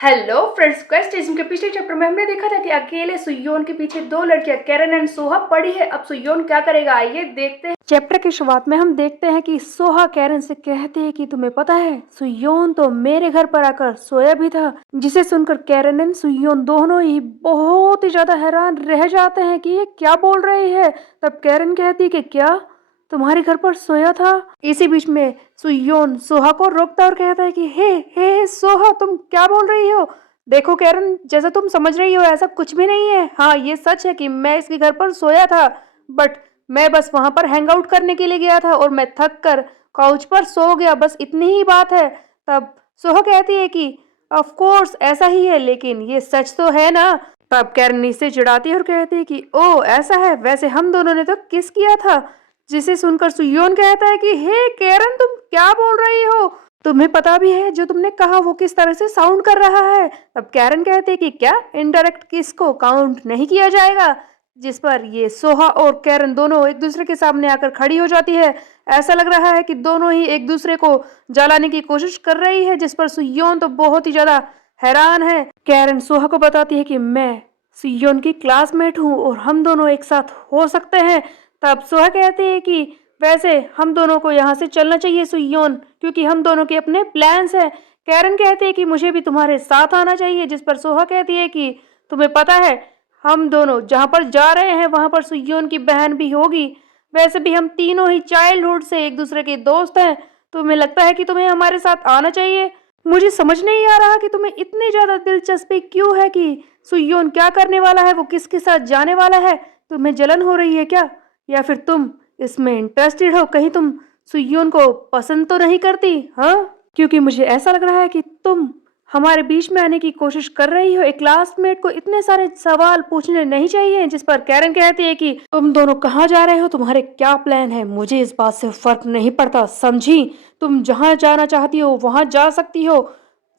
Hello friends, quest station के पिछले chapter में हमने देखा था कि अकेले सुयोन के पीछे दो लड़कियां कैरन एंड सोहा पड़ी है। अब सुयोन क्या करेगा, आइए देखते हैं। चैप्टर की शुरुआत में हम देखते हैं कि सोहा कैरन से कहती है कि तुम्हें पता है सुयोन तो मेरे घर पर आकर सोया भी था, जिसे सुनकर कैरन एंड सुयोन दोनों ही बहुत ही ज्यादा हैरान रह जाते हैं कि ये क्या बोल रही है। तब कैरन कहती है कि क्या तुम्हारे घर पर सोया था। इसी बीच में सुयोन सोहा को रोकता और कहता है कि हे सोहा, तुम क्या बोल रही हो। देखो कैरन, जैसा तुम समझ रही हो ऐसा कुछ भी नहीं है। हाँ, ये सच है कि मैं इसके घर पर सोया था, बट मैं बस वहां पर हैंग आउट करने के लिए गया था और मैं थक कर काउच पर सो गया, बस इतनी ही बात है। तब सोहा कहती है कि ऑफ कोर्स ऐसा ही है, लेकिन ये सच तो है ना। तब कैरन इससे चिढ़ाती है और कहती है कि ओ ऐसा है, वैसे हम दोनों ने तो किस किया था। जिसे सुनकर सुयोन कहता है कि हे कैरन, तुम क्या बोल रही हो। तुम्हें पता भी है जो तुमने कहा वो किस तरह से साउंड कर रहा है। तब कैरन कहते हैं कि क्या इनडायरेक्ट किस को काउंट नहीं किया जाएगा। जिस पर ये सोहा और कैरन दोनों एक दूसरे के सामने आकर खड़ी हो जाती है। ऐसा लग रहा है कि दोनों ही एक दूसरे को जलाने की कोशिश कर रही है, जिस पर सुयोन तो बहुत ही ज्यादा हैरान है। कैरन सोहा को बताती है कि मैं सुयोन की क्लासमेट हूँ और हम दोनों एक साथ हो सकते हैं। तब सोहा कहते हैं कि वैसे हम दोनों को यहाँ से चलना चाहिए सुयोन, क्योंकि हम दोनों के अपने प्लान्स हैं। कैरन कहते हैं कि मुझे भी तुम्हारे साथ आना चाहिए, जिस पर सोहा कहती है कि तुम्हें पता है हम दोनों जहाँ पर जा रहे हैं वहाँ पर सुयोन की बहन भी होगी। वैसे भी हम तीनों ही चाइल्डहुड से एक दूसरे के दोस्त हैं, तो तुम्हें लगता है कि तुम्हें हमारे साथ आना चाहिए। मुझे समझ नहीं आ रहा कि तुम्हें इतनी ज्यादा दिलचस्पी क्यों है कि सुयोन क्या करने वाला है, वो किसके साथ जाने वाला है। तुम्हें जलन हो रही है क्या, या फिर तुम इसमें इंटरेस्टेड हो। कहीं तुम सुयोन को पसंद तो नहीं करती, हाँ? क्योंकि मुझे ऐसा लग रहा है कि तुम हमारे बीच में आने की कोशिश कर रही हो। एक क्लासमेट को इतने सारे सवाल पूछने नहीं चाहिए। जिस पर कैरन कहती है कि तुम दोनों कहाँ जा रहे हो, तुम्हारे क्या प्लान है, मुझे इस बात से फर्क नहीं पड़ता, समझी। तुम जहाँ जाना चाहती हो वहां जा सकती हो,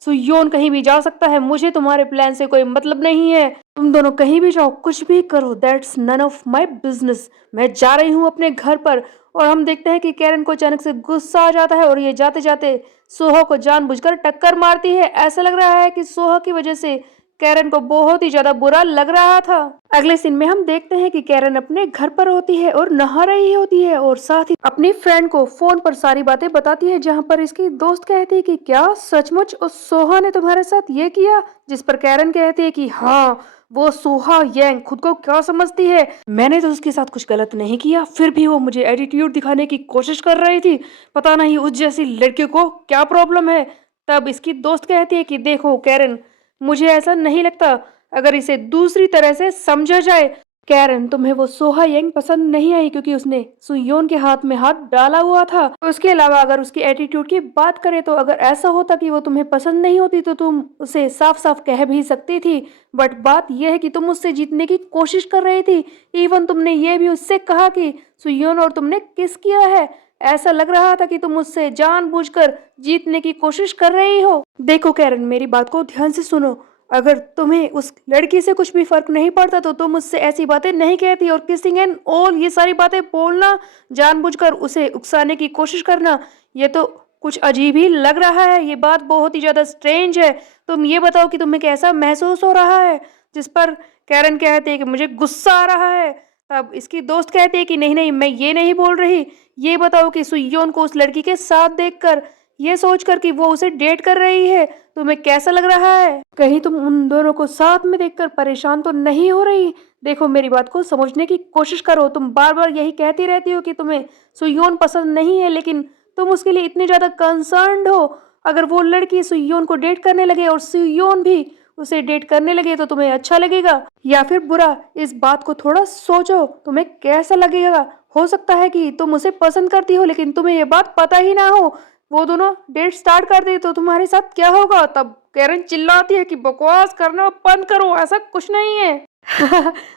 सुयोन कहीं भी जा सकता है, मुझे तुम्हारे प्लान से कोई मतलब नहीं है। तुम दोनों कहीं भी जाओ, कुछ भी करो, that's none of my business. मैं जा रही हूँ अपने घर पर। और हम देखते हैं कि कैरन को अचानक से गुस्सा आ जाता है और ये जाते जाते सोहा को जानबूझकर टक्कर मारती है। ऐसा लग रहा है कि सोहा की वजह से कैरन को बहुत ही ज्यादा बुरा लग रहा था। अगले सीन में हम देखते हैं कि कैरन अपने घर पर होती है और नहा रही होती है और साथ ही अपनी फ्रेंड को फोन पर सारी बातें बताती है, जहां पर इसकी दोस्त कहती है कि क्या सचमुच उस सोहा ने तुम्हारे साथ ये किया। जिस पर कैरन कहती है कि हाँ, वो सोहा यांग खुद को क्या समझती है, मैंने तो उसके साथ कुछ गलत नहीं किया, फिर भी वो मुझे एटीट्यूड दिखाने की कोशिश कर रही थी। पता नहीं उस जैसी लड़की को क्या प्रॉब्लम है। तब इसकी दोस्त कहती है कि देखो कैरन, मुझे ऐसा नहीं लगता, अगर इसे दूसरी तरह से समझा जाए। कैरन, तुम्हें वो सोहा यंग पसंद नहीं आई क्योंकि उसने सुयोन के हाथ में हाथ डाला हुआ था। उसके अलावा अगर उसकी एटीट्यूड की बात करें तो अगर ऐसा होता कि वो तुम्हें पसंद नहीं होती तो तुम उसे साफ साफ कह भी सकती थी। बट बात यह है कि तुम उससे जीतने की कोशिश कर रही थी। इवन तुमने ये भी उससे कहा कि सुयोन और तुमने किस किया है। ऐसा लग रहा था कि तुम उससे जानबूझकर जीतने की कोशिश कर रही हो। देखो कैरन, मेरी बात को ध्यान से सुनो। अगर तुम्हें उस लड़की से कुछ भी फर्क नहीं पड़ता तो तुम उससे ऐसी बातें नहीं कहती, और किसिंग एंड ऑल ये सारी बातें बोलना, जानबूझकर उसे उकसाने की कोशिश करना, ये तो कुछ अजीब ही लग रहा है। ये बात बहुत ही ज्यादा स्ट्रेंज है। तुम ये बताओ कि तुम्हें कैसा महसूस हो रहा है। जिस पर कैरन कहती है कि मुझे गुस्सा आ रहा है। तब इसकी दोस्त कहती है कि नहीं नहीं, मैं ये नहीं बोल रही। ये बताओ कि सुयोन को उस लड़की के साथ देखकर, ये सोचकर कि वो उसे डेट कर रही है, तुम्हें कैसा लग रहा है। कहीं तुम उन दोनों को साथ में देखकर परेशान तो नहीं हो रही। देखो, मेरी बात को समझने की कोशिश करो। तुम बार बार यही कहती रहती हो कि तुम्हें सुयोन पसंद नहीं है, लेकिन तुम उसके लिए इतनी ज्यादा कंसर्न्ड हो। अगर वो लड़की सुयोन को डेट करने लगे और सुयोन भी उसे डेट करने लगे तो तुम्हें अच्छा लगेगा या फिर बुरा, इस बात को थोड़ा सोचो, तुम्हें कैसा लगेगा। हो सकता है कि तुम उसे पसंद करती हो लेकिन तुम्हें ये बात पता ही ना हो। वो दोनों डेट स्टार्ट कर दे तो तुम्हारे साथ क्या होगा। तब कैरन चिल्लाती है कि बकवास करना बंद करो, ऐसा कुछ नहीं है।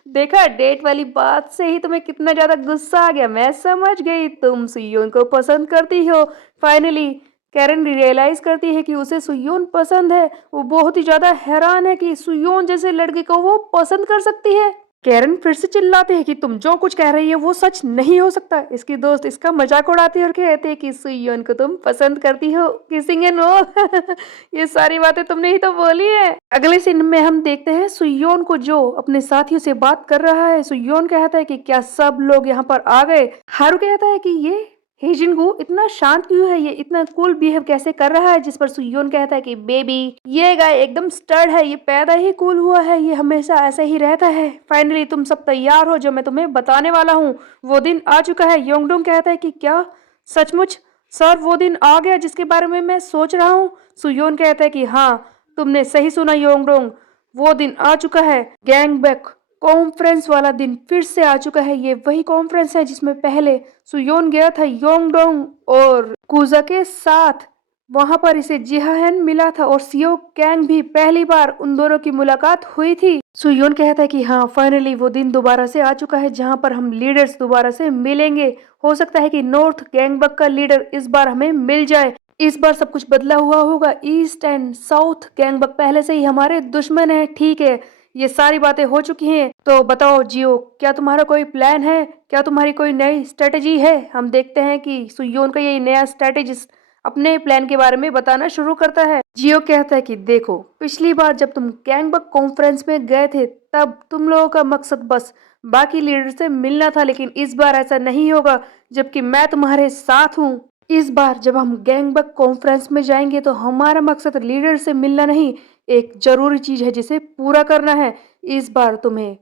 देखा, डेट वाली बात से ही तुम्हें कितना ज्यादा गुस्सा आ गया। मैं समझ गई, तुम सुयोन को पसंद करती हो। फाइनली कैरन रियलाइज करती है कि उसे सुयोन पसंद है। वो बहुत ही ज्यादा हैरान है कि सुयोन जैसे लड़के को वो पसंद कर सकती है। कैरन फिर से चिल्लाते हैं कि तुम जो कुछ कह रही है वो सच नहीं हो सकता। इसकी दोस्त इसका मजाक उड़ाती है और कहते हैं कि सुयोन को तुम पसंद करती हो, किसिंग एंड ऑल। ये सारी बातें तुमने ही तो बोली है। अगले सीन में हम देखते हैं सुयोन को जो अपने साथियों से बात कर रहा है। सुयोन कहता है कि क्या सब लोग यहाँ पर आ गए। हारू कहता है कि ये हेजिनगू इतना शांत क्यों है, ये इतना कूल बिहेव कैसे कर रहा है। जिस पर सुयोन कहता है कि बेबी ये गाय एकदम स्टड है, ये पैदा ही कूल हुआ है, ये हमेशा ऐसे ही रहता है। फाइनली तुम सब तैयार हो, जो मैं तुम्हें बताने वाला हूँ वो दिन आ चुका है। योंगडोंग कहता है कि क्या सचमुच सर वो दिन आ गया जिसके बारे में मैं सोच रहा हूँ। सुयोन कहता है कि हाँ तुमने सही सुना योंगडोंग, वो दिन आ चुका है। गैंगबैक कॉन्फ्रेंस वाला दिन फिर से आ चुका है। ये वही कॉन्फ्रेंस है जिसमें पहले सुयोन गया था योंगडोंग और कुजा के साथ। वहां पर इसे जिहान मिला था और सियो कैंग भी पहली बार उन दोनों की मुलाकात हुई थी। सुयोन कहता है कि हाँ फाइनली वो दिन दोबारा से आ चुका है जहां पर हम लीडर्स दोबारा से मिलेंगे। हो सकता है कि नॉर्थ गैंगबक का लीडर इस बार हमें मिल जाए। इस बार सब कुछ बदला हुआ होगा। ईस्ट एंड साउथ गैंगबक पहले से ही हमारे दुश्मन है। ठीक है, ये सारी बातें हो चुकी हैं, तो बताओ जियो क्या तुम्हारा कोई प्लान है, क्या तुम्हारी कोई नई स्ट्रेटेजी है। हम देखते हैं कि सुयोन का ये नया स्ट्रेटेजिस्ट अपने प्लान के बारे में बताना शुरू करता है। जियो कहता है कि देखो पिछली बार जब तुम गैंगबक कॉन्फ्रेंस में गए थे तब तुम लोगों का मकसद बस बाकी लीडर से मिलना था, लेकिन इस बार ऐसा नहीं होगा जबकि मैं तुम्हारे साथ हूँ। इस बार जब हम गैंगबक कॉन्फ्रेंस में जाएंगे तो हमारा मकसद लीडर से मिलना नहीं, एक जरूरी चीज है जिसे पूरा करना है। इस बार तुम्हें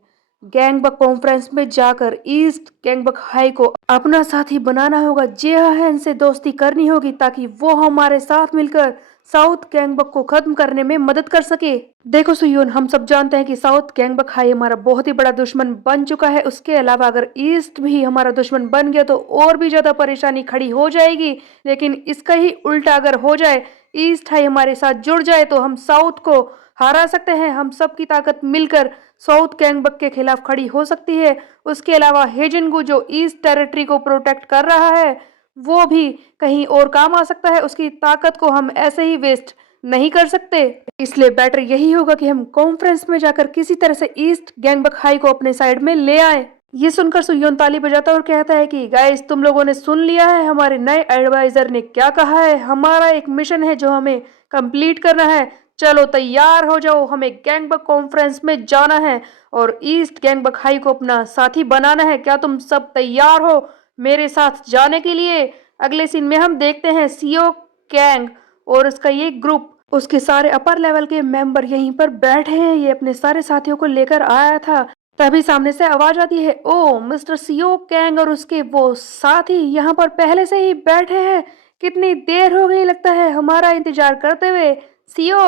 गैंगबक कॉन्फ्रेंस में जाकर ईस्ट गैंगबक हाई को अपना साथी बनाना होगा। जेहान से दोस्ती करनी होगी ताकि वो हमारे साथ मिलकर साउथ गैंगबक को खत्म करने में मदद कर सके। देखो सुयोन, हम सब जानते हैं कि साउथ गैंगबक हाई हमारा बहुत ही बड़ा दुश्मन बन चुका है। उसके अलावा अगर ईस्ट भी हमारा दुश्मन बन गया तो और भी ज्यादा परेशानी खड़ी हो जाएगी। लेकिन इसका ही उल्टा अगर हो जाए, ईस्ट हाई हमारे साथ जुड़ जाए तो हम साउथ को हरा सकते हैं। हम सब की ताकत मिलकर साउथ गैंगबक के खिलाफ खड़ी हो सकती है। उसके अलावा हेजिनगू जो ईस्ट टेरिटरी को प्रोटेक्ट कर रहा है वो भी कहीं और काम आ सकता है। उसकी ताकत को हम ऐसे ही वेस्ट नहीं कर सकते। इसलिए बेटर यही होगा कि हम कॉन्फ्रेंस में जाकर किसी तरह से ईस्ट गैंगबक हाई को अपने साइड में ले आए। ये सुनकर सुयोन ताली बजाता और कहता है कि गाइस तुम लोगों ने सुन लिया है हमारे नए एडवाइजर ने क्या कहा है। हमारा एक मिशन है जो हमें कंप्लीट करना है। चलो तैयार हो जाओ, हमें गैंगबक कॉन्फ्रेंस में जाना है और ईस्ट गैंगबक हाई को अपना साथी बनाना है। क्या तुम सब तैयार हो मेरे साथ जाने के लिए। अगले सीन में हम देखते हैं सियो कैंग और उसका ये ग्रुप, उसके सारे अपर लेवल के मेंबर यहीं पर बैठे हैं। ये अपने सारे साथियों को लेकर आया था। तभी सामने से आवाज आती है, ओ मिस्टर सियो कैंग और उसके वो साथी यहाँ पर पहले से ही बैठे हैं। कितनी देर हो गई लगता है हमारा इंतजार करते हुए। सियो,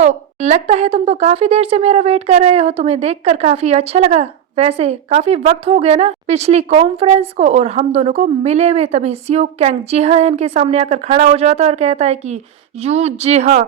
लगता है तुम तो काफी देर से मेरा वेट कर रहे हो, तुम्हें देखकर काफी अच्छा लगा। वैसे काफी वक्त हो गया ना पिछली कॉन्फ्रेंस को और हम दोनों को मिले हुए। तभी सियो कैंग जिहान के सामने आकर खड़ा हो जाता है और कहता है कि यू जिहा,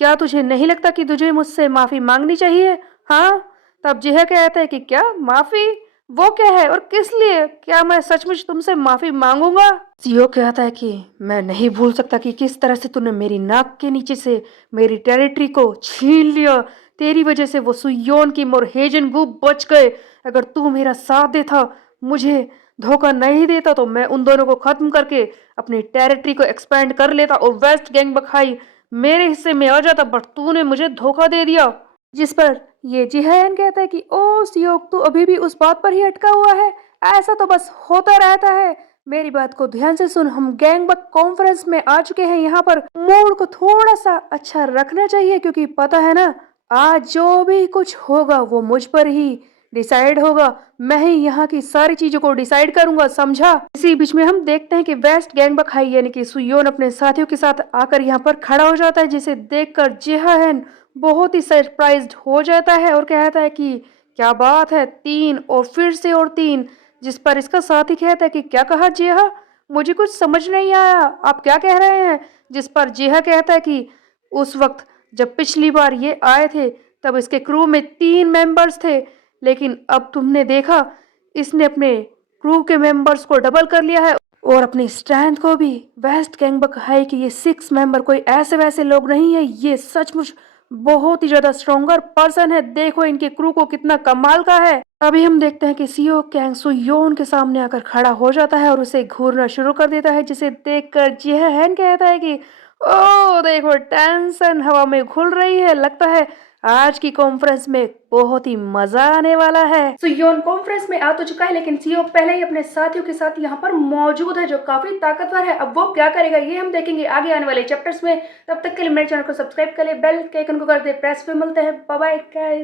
क्या तुझे नहीं लगता कि तुझे मुझसे माफी मांगनी चाहिए। हाँ, तब जिहा कहता है कि क्या माफी, वो क्या है और किस लिए, क्या मैं सचमुच तुमसे माफी मांगूंगा। सियो कहता है कि मैं नहीं भूल सकता कि किस तरह से तूने मेरी नाक के नीचे से मेरी टेरिटरी को छीन लिया। तेरी वजह से वो सुयोन की और हेजिनगू बच गए। अगर तू मेरा साथ देता, मुझे धोखा नहीं देता तो मैं उन दोनों को खत्म करके अपनी टेरिटरी को एक्सपेंड कर लेता और वेस्ट गैंगबक हाई मेरे हिस्से में आ जाता, बट तूने मुझे धोखा दे दिया। जिस पर ये जिहान कहता है कि ओ सियोक, तू अभी भी उस बात पर ही अटका हुआ है। ऐसा तो बस होता रहता है। मेरी बात को ध्यान से सुन, हम गैंगबक कॉन्फ्रेंस में आ चुके हैं। यहाँ पर मूड को थोड़ा सा अच्छा रखना चाहिए क्योंकि पता है ना आज जो भी कुछ होगा वो मुझ पर ही डिसाइड होगा। मैं ही यहाँ की सारी चीजों को डिसाइड करूंगा, समझा। इसी बीच में हम देखते हैं कि वेस्ट गैंगबक हाई यानी कि सुयोन अपने साथियों के साथ आकर यहाँ पर खड़ा हो जाता है, जिसे देखकर जिहान बहुत ही सरप्राइज्ड हो जाता है और कहता है कि क्या बात है, 3 और फिर से और 3। जिस पर इसका साथी कहता है कि क्या कहा जिहा, मुझे कुछ समझ नहीं आया, आप क्या कह रहे हैं। जिस पर जिहा कहता है कि उस वक्त जब पिछली बार ये आए थे तब इसके क्रू में 3 मेंबर्स थे, लेकिन अब तुमने देखा इसने अपने क्रू के मेंबर्स को डबल कर लिया है और अपनी स्ट्रेंथ को भी। वेस्ट गैंगबक हाई के ये 6 मेंबर कोई ऐसे वैसे लोग नहीं है, ये सचमुच बहुत ही ज्यादा स्ट्रोंगर पर्सन है। देखो इनके क्रू को कितना कमाल का है। अभी हम देखते हैं कि सीईओ कैंग सुयोन के सामने आकर खड़ा हो जाता है और उसे घूरना शुरू कर देता है, जिसे देखकर जिहन कहता है कि ओह देखो, टेंशन हवा में घुल रही है, लगता है आज की कॉन्फ्रेंस में बहुत ही मजा आने वाला है। सुयोन कॉन्फ्रेंस में आ तो चुका है, लेकिन सीईओ पहले ही अपने साथियों के साथ यहाँ पर मौजूद है, जो काफी ताकतवर है। अब वो क्या करेगा ये हम देखेंगे आगे आने वाले चैप्टर्स में। तब तक के लिए मेरे चैनल को सब्सक्राइब कर ले, बेल के आइकन को कर दे प्रेस पे। मिलते हैं, बाय बाय गाइस।